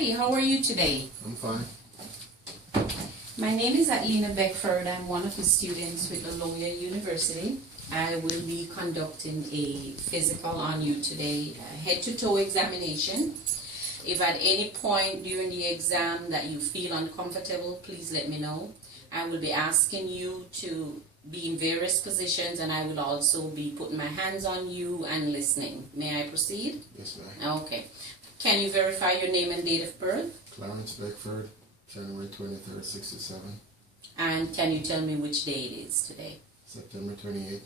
Hi, how are you today? I'm fine. My name is Atlena Beckford. I'm one of the students with Atlena University. I will be conducting a physical on you today, a head-to-toe examination. If at any point during the exam that you feel uncomfortable, please let me know. I will be asking you to be in various positions, and I will also be putting my hands on you and listening. May I proceed? Yes, ma'am. Okay. Can you verify your name and date of birth? Clarence Beckford, January 23rd, 67. And can you tell me which day it is today? September 28th.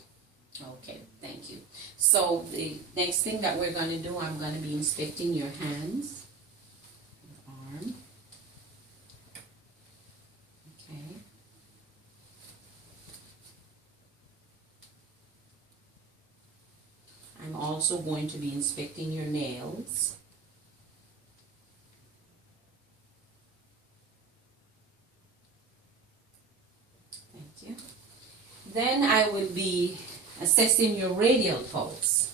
Okay, thank you. So the next thing that we're going to do, I'm going to be inspecting your hands, your arm. Okay. I'm also going to be inspecting your nails. Thank you. Then I will be assessing your radial pulse.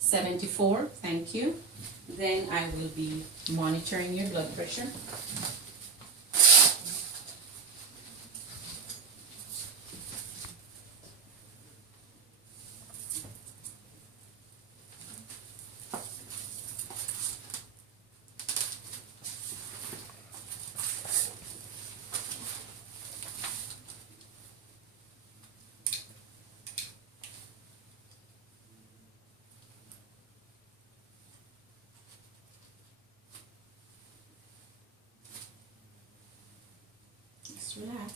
.74, thank you. Then I will be monitoring your blood pressure. Just relax.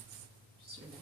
Just relax.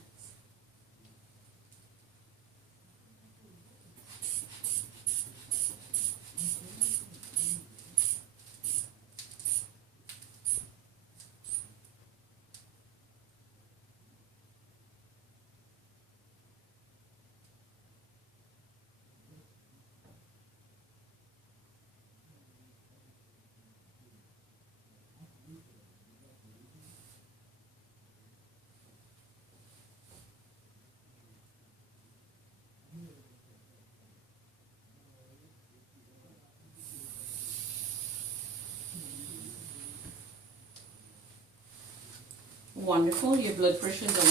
Wonderful. Your blood pressure is around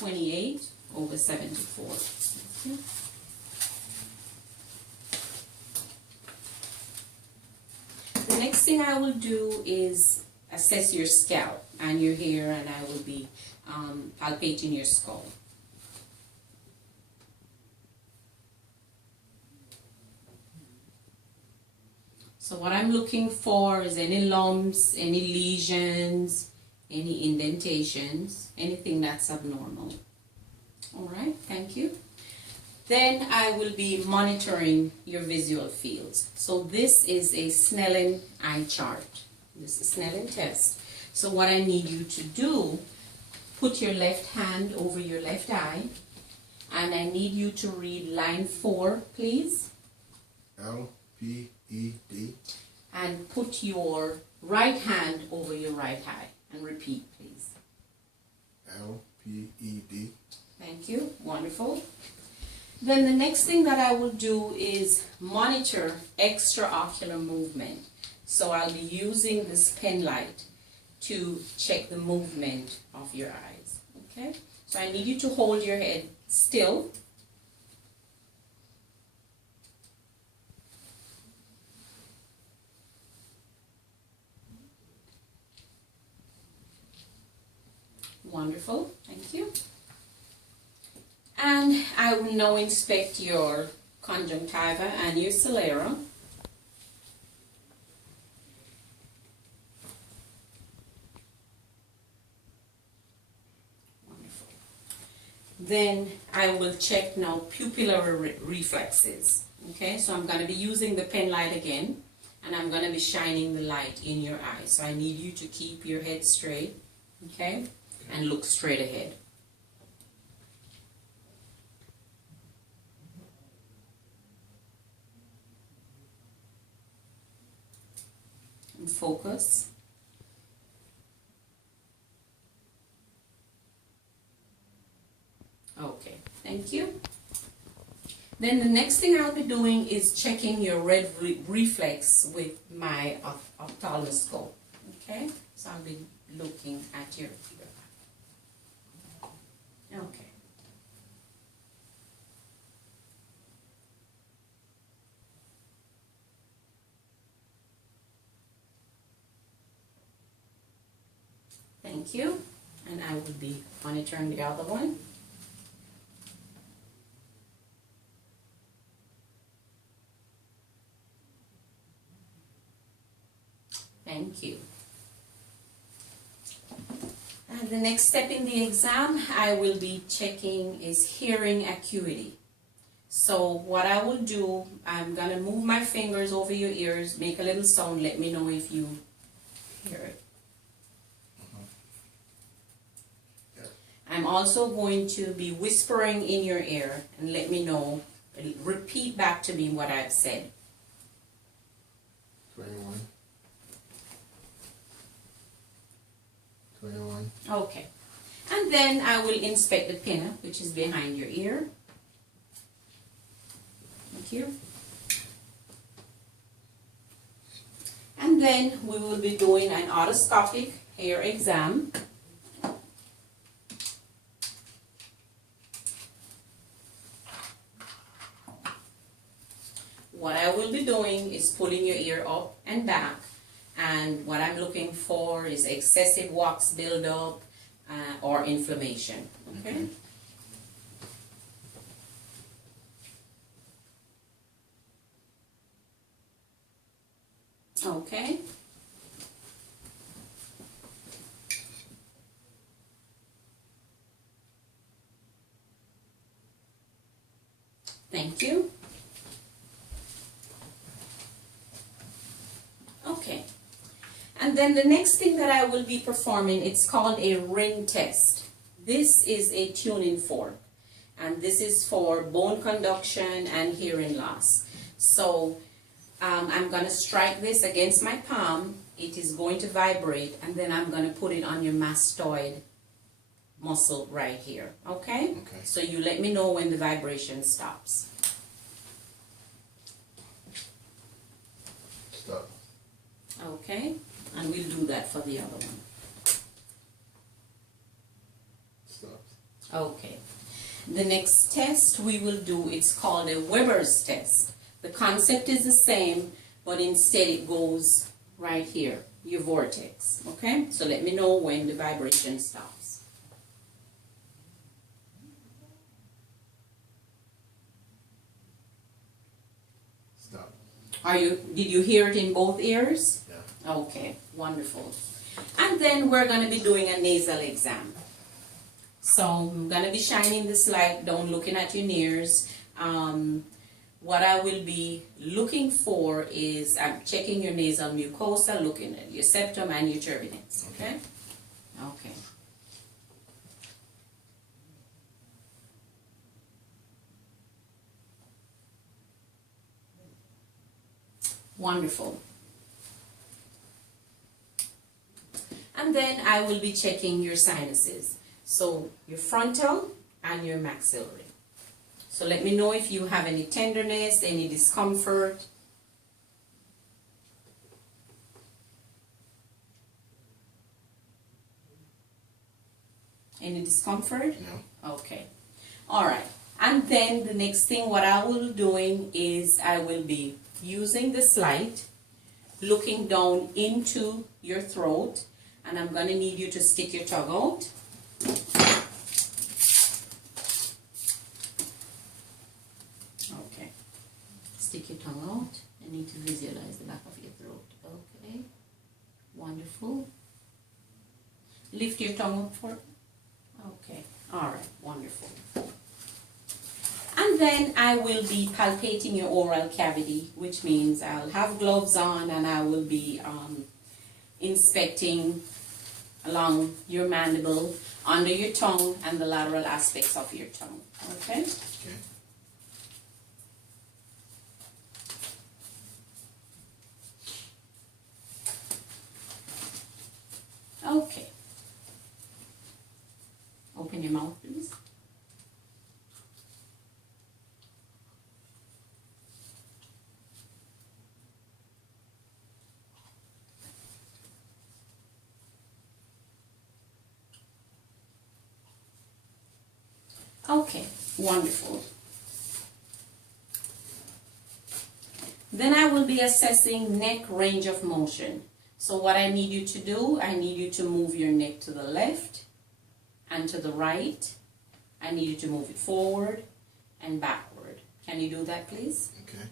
128 over 74. Okay. The next thing I will do is assess your scalp and your hair, and I will be palpating your skull. So what I'm looking for is any lumps, any lesions, any indentations, anything that's abnormal. All right, thank you. Then I will be monitoring your visual fields. So this is a Snellen eye chart. This is a Snellen test. So what I need you to do, put your left hand over your left eye, and I need you to read line 4, please. L-P-E-D. And put your right hand over your right eye. And repeat, please. L-P-E-D. Thank you. Wonderful. Then the next thing that I will do is monitor extraocular movement. So I'll be using this pen light to check the movement of your eyes. Okay? So I need you to hold your head still. Wonderful, thank you. And I will now inspect your conjunctiva and your sclera. Wonderful. Then I will check now pupillary reflexes. Okay, so I'm going to be using the pen light again, and I'm going to be shining the light in your eye. So I need you to keep your head straight, okay? And look straight ahead. And focus. Okay, thank you. Then the next thing I'll be doing is checking your red reflex with my ophthalmoscope. Okay, so I'll be looking at your ear. Okay. Thank you. And I will be monitoring the other one. Thank you. And the next step in the exam I will be checking is hearing acuity. So what I will do, I'm going to move my fingers over your ears, make a little sound, let me know if you hear it. I'm also going to be whispering in your ear and let me know, repeat back to me what I've said. 21. 21. Okay. And then I will inspect the pinna, which is behind your ear. Thank you. And then we will be doing an otoscopic hair exam. What I will be doing is pulling your ear up and back, and what I'm looking for is excessive wax buildup or inflammation. Okay? Okay. Thank you. Okay. And then the next thing that I will be performing, it's called a ring test. This is a tuning fork, and this is for bone conduction and hearing loss. So I'm going to strike this against my palm. It is going to vibrate, and then I'm going to put it on your mastoid muscle right here. Okay? Okay. So you let me know when the vibration stops. Stop. Okay? And we'll do that for the other one. Stop. Okay. The next test we will do, it's called a Weber's test. The concept is the same, but instead it goes right here, your vortex. Okay? So let me know when the vibration stops. Stop. Did you hear it in both ears? Yeah. Okay, wonderful. And then we're going to be doing a nasal exam. So I'm going to be shining this light down, looking at your ears. What I will be looking for is I'm checking your nasal mucosa, looking at your septum and your turbinates. Okay? Okay. Wonderful. And then I will be checking your sinuses. So your frontal and your maxillary. So let me know if you have any tenderness, any discomfort. Any discomfort? No. Okay. All right. And then the next thing what I will be doing is I will be using this light, looking down into your throat, and I'm going to need you to stick your tongue out. Okay. Stick your tongue out. I need to visualize the back of your throat. Okay. Wonderful. Lift your tongue up for. Okay. All right. Wonderful. And then I will be palpating your oral cavity, which means I'll have gloves on and I will be inspecting along your mandible, under your tongue, and the lateral aspects of your tongue. Okay? Okay. Okay. Open your mouth, please. Okay, wonderful. Then I will be assessing neck range of motion. So what I need you to do, I need you to move your neck to the left and to the right. I need you to move it forward and backward. Can you do that, please? Okay.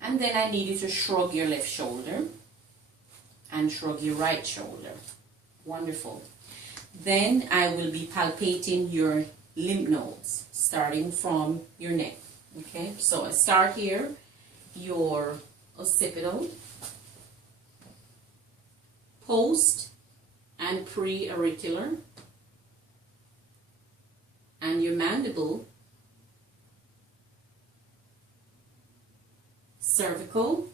And then I need you to shrug your left shoulder and shrug your right shoulder. Wonderful. Then I will be palpating your lymph nodes, starting from your neck. Okay, so I start here, your occipital, post and pre-auricular, and your mandible, cervical,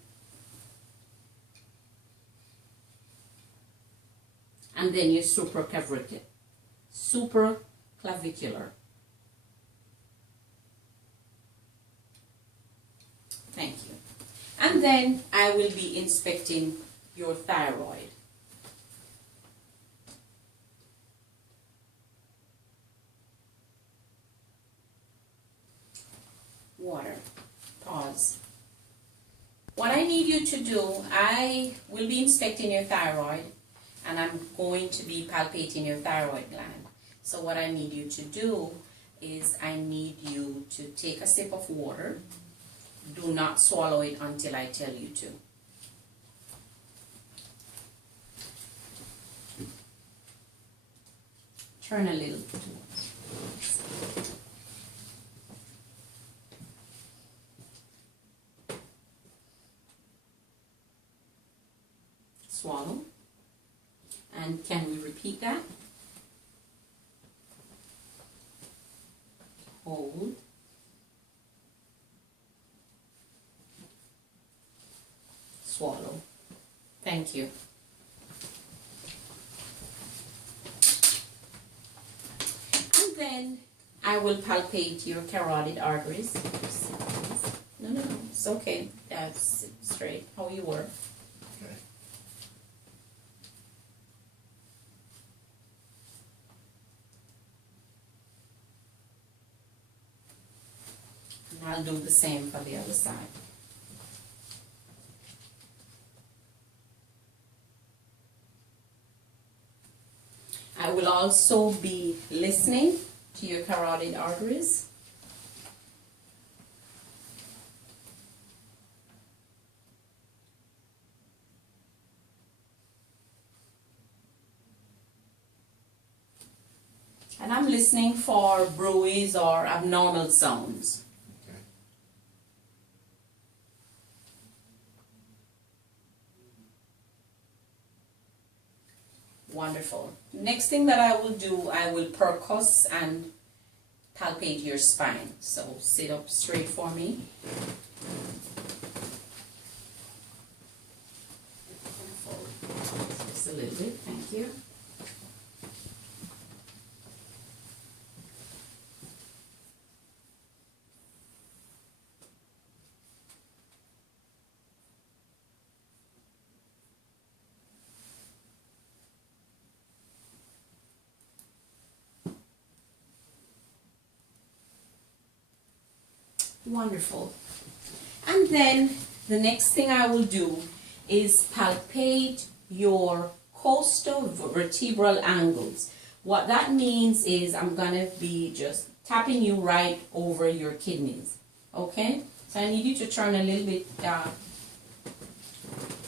and then your supraclavicular. Thank you. And then I will be inspecting your thyroid. Water. Pause. What I need you to do, I will be inspecting your thyroid, and I'm going to be palpating your thyroid gland. So what I need you to do is I need you to take a sip of water. Do not swallow it until I tell you to. Turn a little towards. Swallow. And can we repeat that? Hold. Swallow. Thank you. And then I will palpate your carotid arteries. No, it's okay. That's straight, how you were. Okay. And I'll do the same for the other side. I will also be listening to your carotid arteries. And I'm listening for bruise or abnormal sounds. Okay. Wonderful. Next thing that I will do, I will percuss and palpate your spine. So sit up straight for me. Just a little bit, thank you. Wonderful. And then the next thing I will do is palpate your costovertebral angles. What that means is I'm going to be just tapping you right over your kidneys. Okay? So I need you to turn a little bit.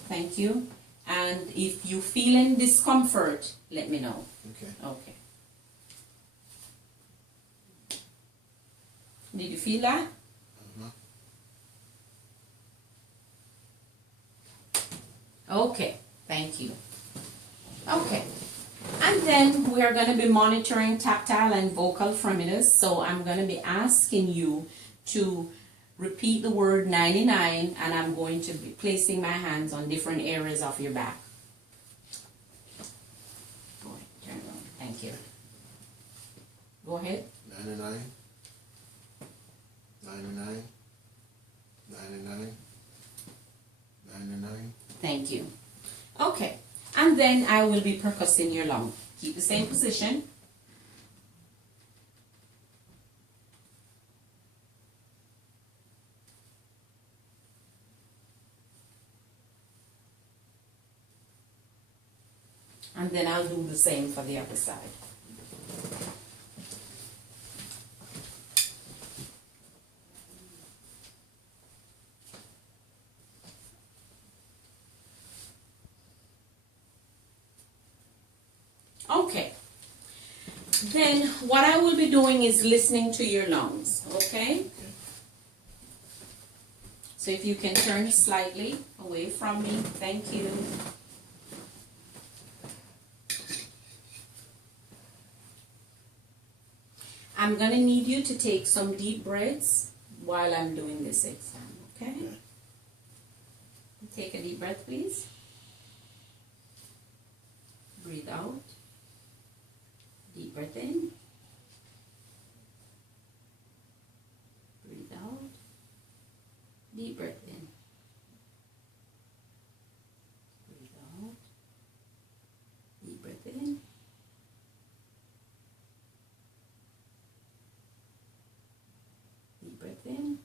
Thank you. And if you feel any discomfort, let me know. Okay. Okay. Did you feel that? Okay, thank you. Okay, and then we are going to be monitoring tactile and vocal parameters. So I'm going to be asking you to repeat the word 99, and I'm going to be placing my hands on different areas of your back. Go ahead, turn around. Thank you. Go ahead. 99. 99. 99. 99. Thank you. Okay, and then I will be percussing your lung. Keep the same position. And then I'll do the same for the other side. Okay. Then what I will be doing is listening to your lungs, okay? So if you can turn slightly away from me, thank you. I'm going to need you to take some deep breaths while I'm doing this exam, okay? Take a deep breath, please. Breathe out. Deep breath in. Breathe out. Deep breath in. Breathe out. Deep breath in. Deep breath in.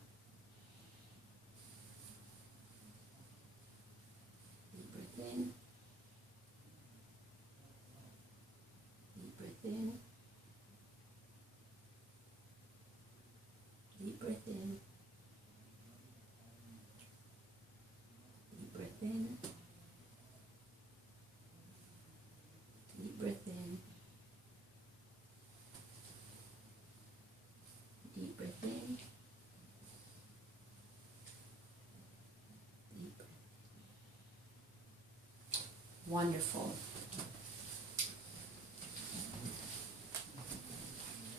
Deep breath in. Deep breath in. Deep breath in. Deep breath in. Deep breath in. Deep breath in. Deep breath. Wonderful.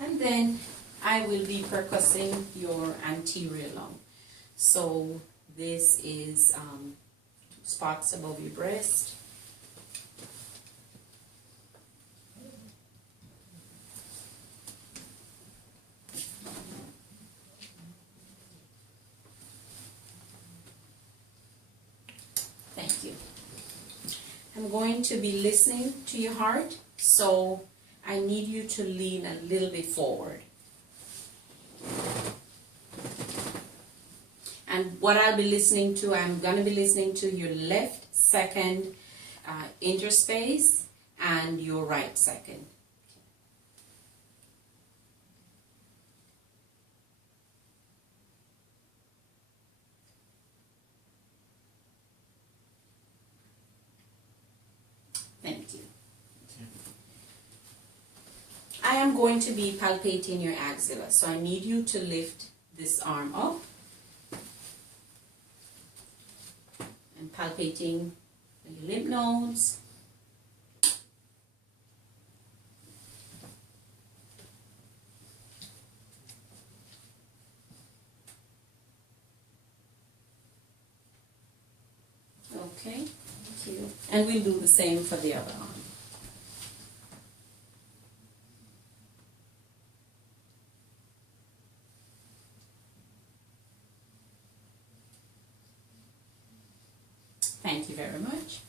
And then I will be percussing your anterior lung. So this is spots above your breast. Thank you. I'm going to be listening to your heart, so I need you to lean a little bit forward. And what I'll be listening to, I'm going to be listening to your left second interspace and your right second. Thank you. I am going to be palpating your axilla, so I need you to lift this arm up and palpating your lymph nodes. Okay, thank you. And we'll do the same for the other arm. Thank you very much.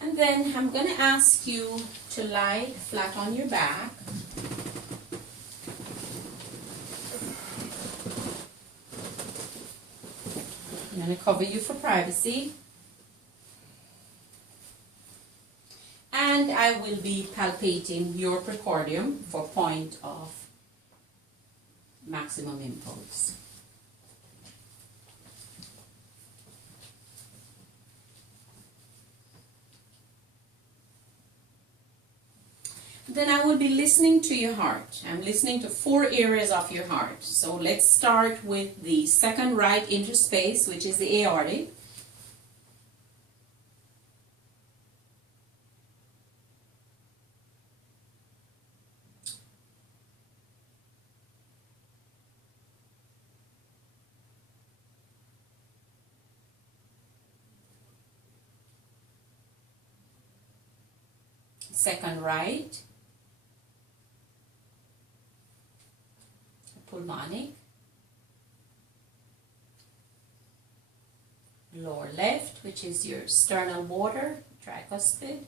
And then I'm going to ask you to lie flat on your back. I'm going to cover you for privacy. And I will be palpating your precordium for point of maximum impulse. Then I will be listening to your heart. I'm listening to 4 areas of your heart. So let's start with the second right interspace, which is the aortic. Second right. Pulmonic, lower left, which is your sternal border, tricuspid,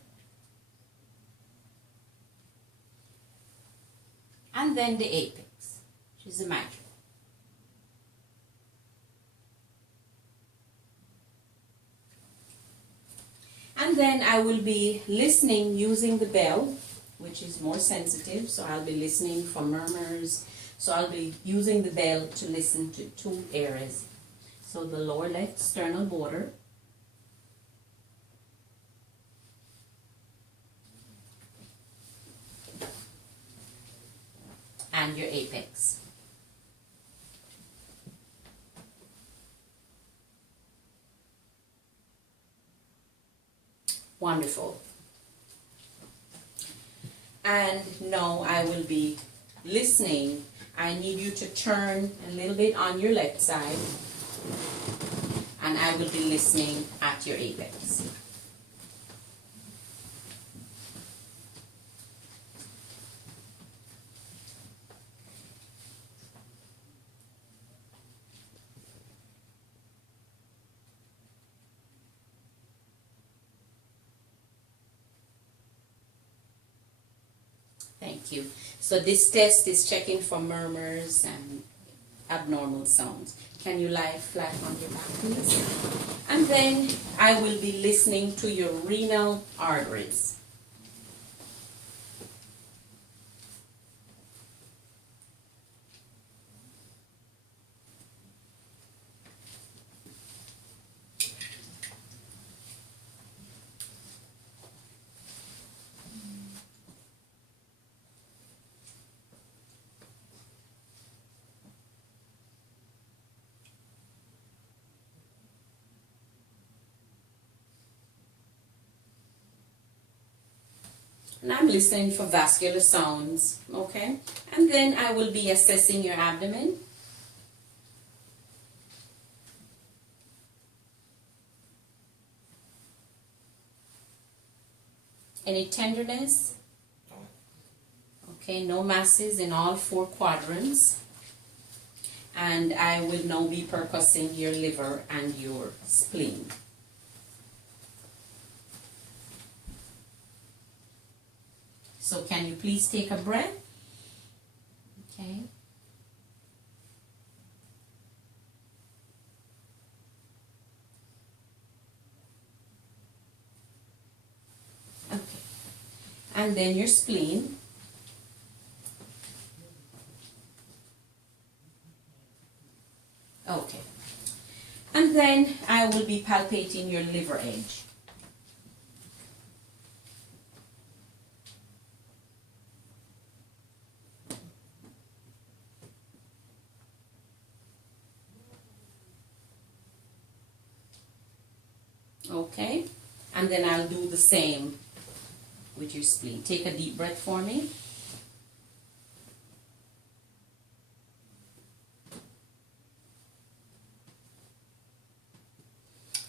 and then the apex, which is the mitral. And then I will be listening using the bell, which is more sensitive, so I'll be listening for murmurs. So I'll be using the bell to listen to 2 areas. So the lower left sternal border, and your apex. Wonderful. And now I will be listening. I need you to turn a little bit on your left side, and I will be listening at your apex. Thank you. So this test is checking for murmurs and abnormal sounds. Can you lie flat on your back, please? And then I will be listening to your renal arteries. And I'm listening for vascular sounds, okay? And then I will be assessing your abdomen. Any tenderness? Okay, no masses in all 4 quadrants. And I will now be percussing your liver and your spleen. So can you please take a breath? Okay. Okay. And then your spleen. Okay. And then I will be palpating your liver edge. Okay, and then I'll do the same with your spleen. Take a deep breath for me.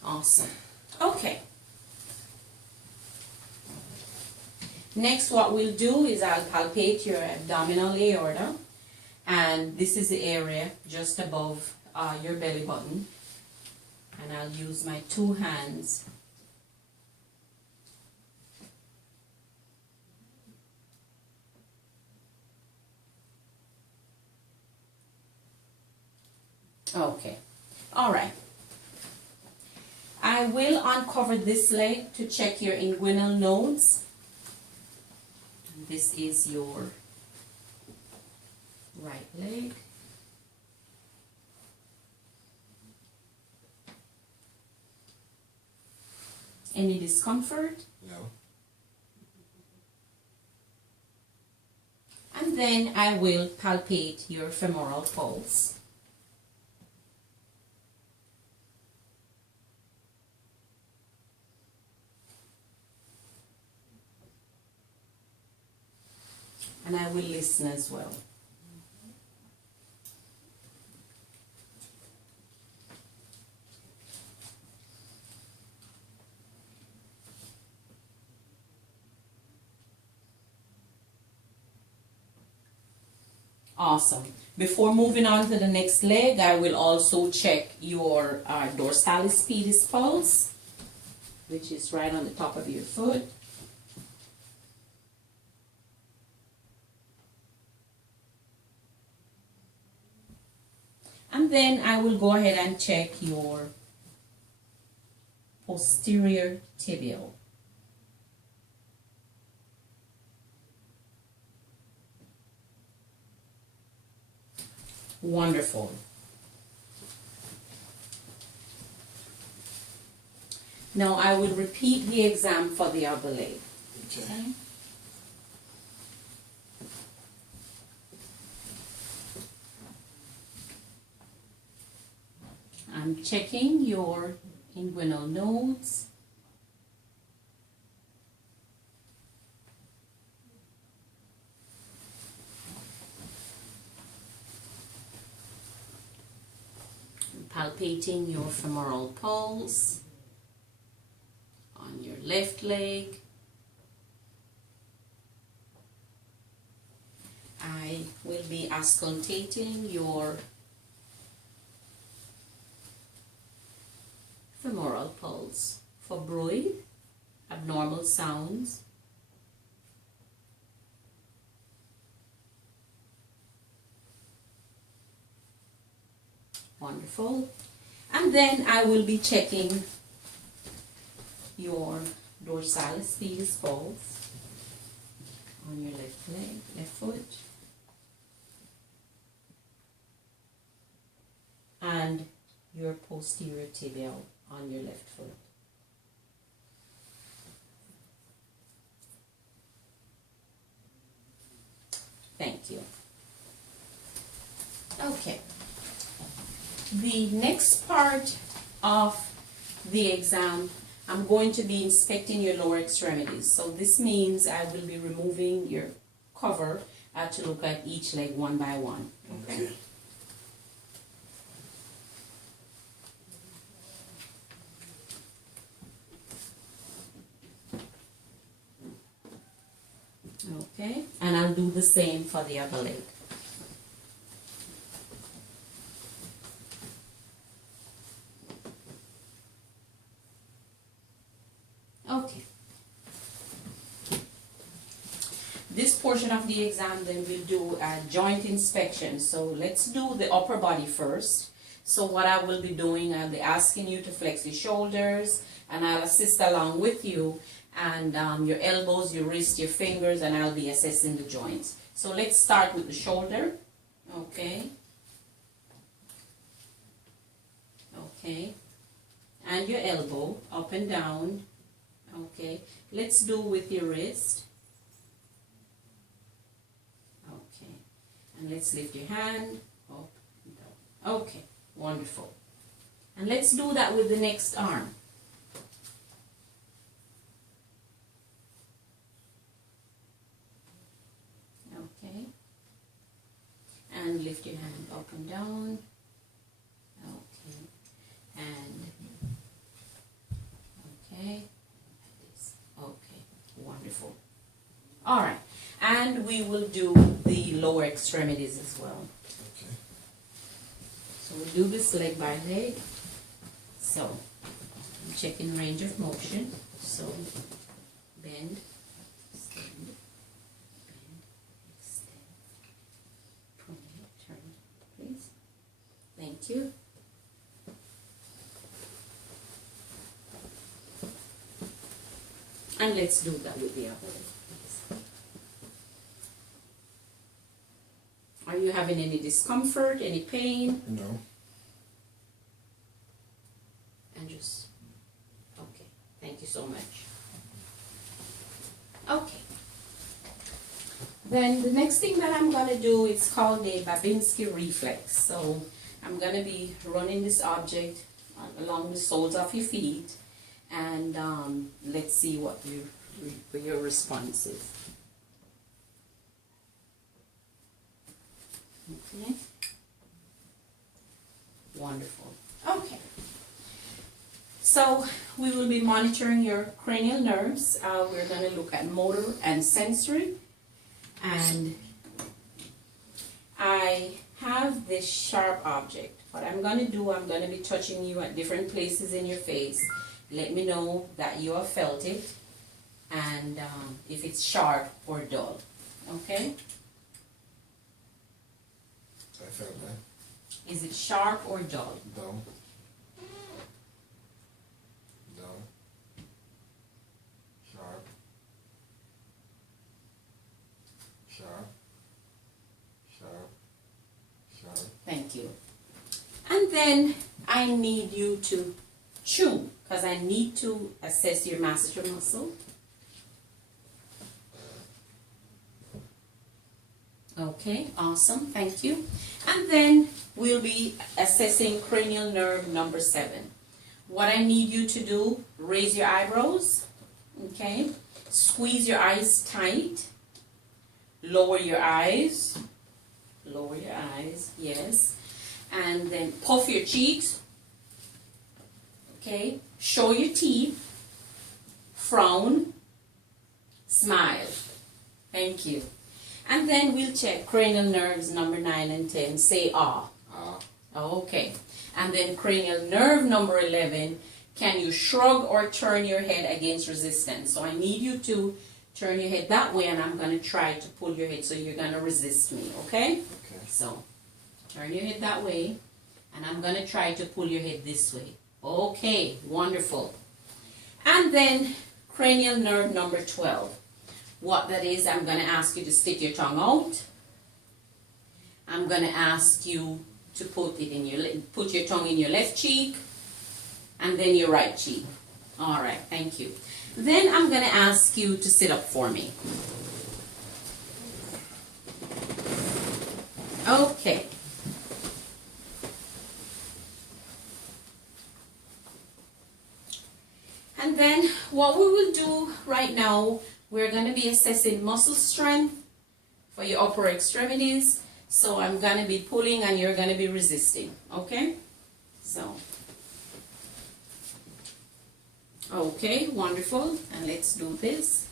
Awesome. Okay. Next, what we'll do is I'll palpate your abdominal aorta, and this is the area just above your belly button. And I'll use my 2 hands. Okay. All right. I will uncover this leg to check your inguinal nodes. This is your right leg. Any discomfort? No. And then I will palpate your femoral pulse. And I will listen as well. Awesome. Before moving on to the next leg, I will also check your dorsalis pedis pulse, which is right on the top of your foot. And then I will go ahead and check your posterior tibial. Wonderful. Now I will repeat the exam for the other leg. Okay. I'm checking your inguinal nodes. Palpating your femoral pulse on your left leg. I will be auscultating your femoral pulse for breath, abnormal sounds. Wonderful. And then I will be checking your dorsalis pedis pulse on your left leg, left foot. And your posterior tibial on your left foot. Thank you. Okay. The next part of the exam, I'm going to be inspecting your lower extremities. So this means I will be removing your cover to look at each leg one by one. Okay? Okay, and I'll do the same for the other leg. Okay. This portion of the exam then we'll do a joint inspection. So let's do the upper body first. So what I will be doing, I'll be asking you to flex your shoulders and I'll assist along with you, and your elbows, your wrists, your fingers, and I'll be assessing the joints. So let's start with the shoulder. Okay. Okay. And your elbow, up and down. Okay. Let's do with your wrist. Okay. And let's lift your hand up and down. Okay. Wonderful. And let's do that with the next arm. Okay. And lift your hand up and down. Okay. And okay. Like this. Okay. Wonderful. All right. And we will do the lower extremities as well. Okay. So we'll do this leg by leg. So I'm checking range of motion. So bend, extend, bend, extend. Turn, please. Thank you. And let's do that with the other leg, please. Are you having any discomfort, any pain? No. And just, okay, thank you so much. Okay. Then the next thing that I'm going to do is called a Babinski reflex. So I'm going to be running this object along the soles of your feet, and let's see what your response is. Okay. Wonderful. Okay. So we will be monitoring your cranial nerves. We're going to look at motor and sensory. And I have this sharp object. What I'm going to do, I'm going to be touching you at different places in your face. Let me know that you have felt it, and if it's sharp or dull. Okay? I felt that. Is it sharp or dull? Dull. Dull. Sharp. Sharp. Sharp. Sharp. Thank you. And then I need you to chew, because I need to assess your masseter muscle. Okay, awesome, thank you. And then we'll be assessing cranial nerve number 7. What I need you to do, raise your eyebrows, okay? Squeeze your eyes tight. Lower your eyes. Lower your eyes, yes. And then puff your cheeks. Okay, show your teeth. Frown. Smile. Thank you. And then we'll check cranial nerves number 9 and 10. Say ah. Ah. Okay. And then cranial nerve number 11. Can you shrug or turn your head against resistance? So I need you to turn your head that way, and I'm going to try to pull your head, so you're going to resist me, okay? Okay. So turn your head that way, and I'm going to try to pull your head this way. Okay, wonderful. And then cranial nerve number 12. What that is, I'm going to ask you to stick your tongue out. I'm going to ask you to put your tongue in your left cheek and then your right cheek. All right, thank you. Then I'm going to ask you to sit up for me. Okay. And then what we will do right now, we're going to be assessing muscle strength for your upper extremities. So I'm going to be pulling and you're going to be resisting. Okay? So. Okay, wonderful. And let's do this.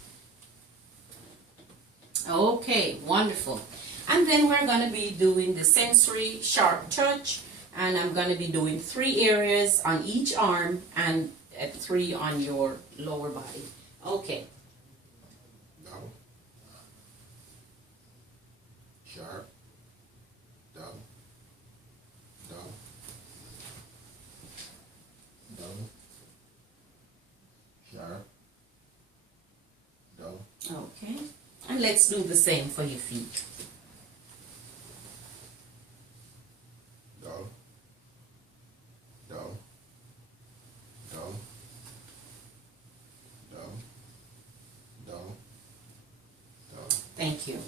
Okay, wonderful. And then we're going to be doing the sensory sharp touch. And I'm going to be doing 3 areas on each arm and 3 on your lower body. Okay. Dull. Sharp. Dull. Dull. Dull. Sharp. Dull. Okay. And let's do the same for your feet. Dull. Dull. Dull. Dull. Dull. Dull. Thank you.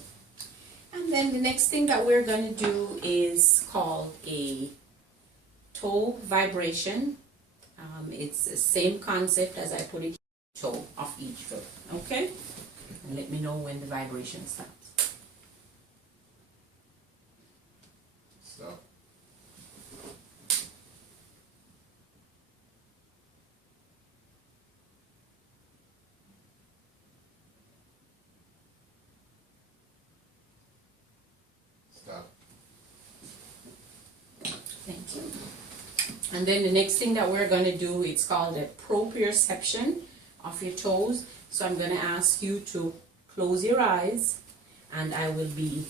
And then the next thing that we're going to do is called a toe vibration. It's the same concept as I put it toe of each foot. Okay? And let me know when the vibration starts. Stop. Stop. Thank you. And then the next thing that we're going to do, it's called a proprioception of your toes. So I'm going to ask you to close your eyes and I will be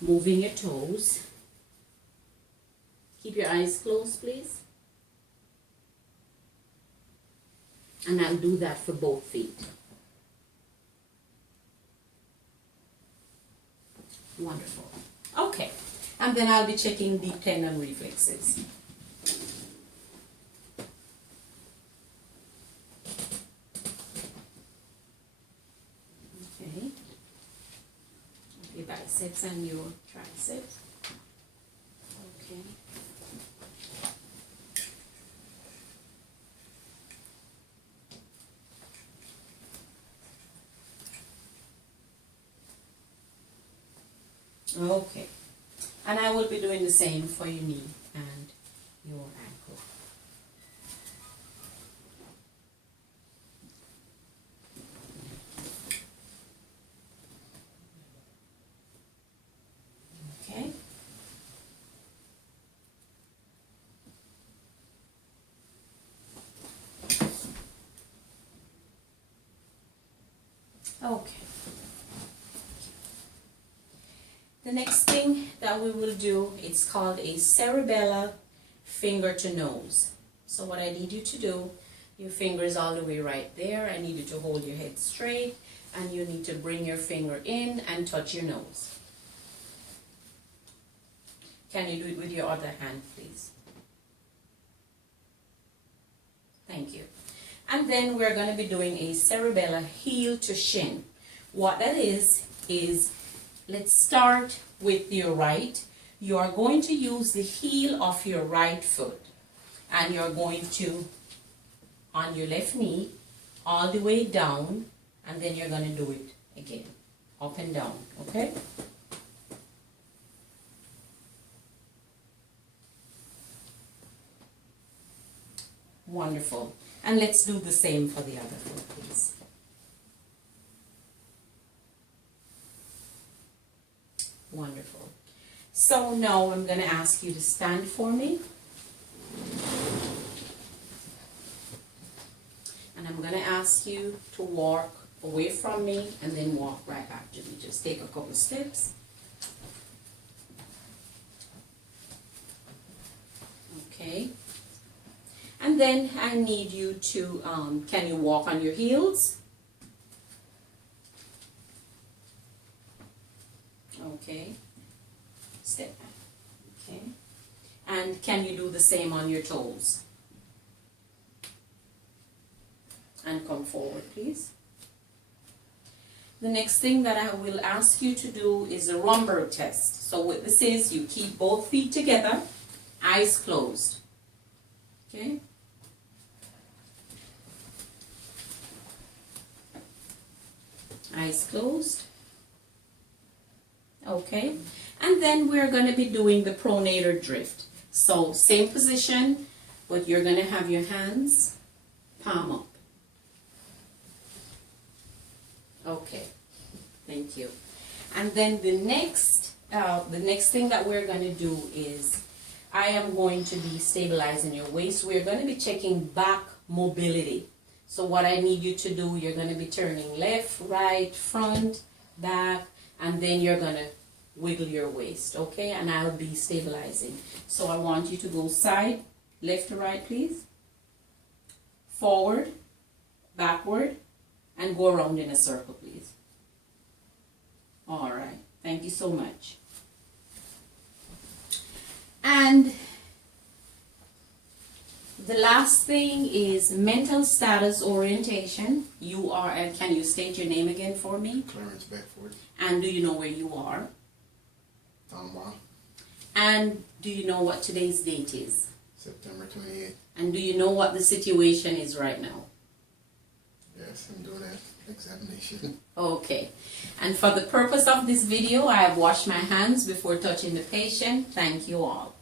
moving your toes. Keep your eyes closed, please. And I'll do that for both feet. Wonderful. Okay. And then I'll be checking deep tendon reflexes. Okay. Your biceps and your triceps. Okay. Okay. And I will be doing the same for your knee and your ankle. Okay. Okay. The next thing that that we will do, it's called a cerebella finger to nose. So what I need you to do, your finger is all the way right there. I need you to hold your head straight, and you need to bring your finger in and touch your nose. Can you do it with your other hand, please? Thank you. And then we're going to be doing a cerebella heel to shin. What that is let's start with your right. You are going to use the heel of your right foot, and you're going to, on your left knee, all the way down, and then you're going to do it again, up and down, okay? Wonderful. And let's do the same for the other foot, please. Wonderful. So now I'm going to ask you to stand for me. And I'm going to ask you to walk away from me and then walk right back to me. Just take a couple steps. Okay. And then I need you to, can you walk on your heels? Okay. Step back. Okay. And can you do the same on your toes? And come forward, please. The next thing that I will ask you to do is a Romberg test. So what this is, you keep both feet together, eyes closed. Okay? Eyes closed. Okay, and then we're going to be doing the pronator drift. So same position, but you're going to have your hands palm up. Okay, thank you. And then the next thing that we're going to do is I am going to be stabilizing your waist. We're going to be checking back mobility. So what I need you to do, you're going to be turning left, right, front, back, and then you're going to wiggle your waist, okay? And I'll be stabilizing. So I want you to go side, left to right, please. Forward, backward, and go around in a circle, please. All right. Thank you so much. And the last thing is mental status orientation. You are, and can you state your name again for me? Clarence Beckford. And do you know where you are? Donwa. And do you know what today's date is? September 28th. And do you know what the situation is right now? Yes, I'm doing an examination. Okay. And for the purpose of this video, I have washed my hands before touching the patient. Thank you all.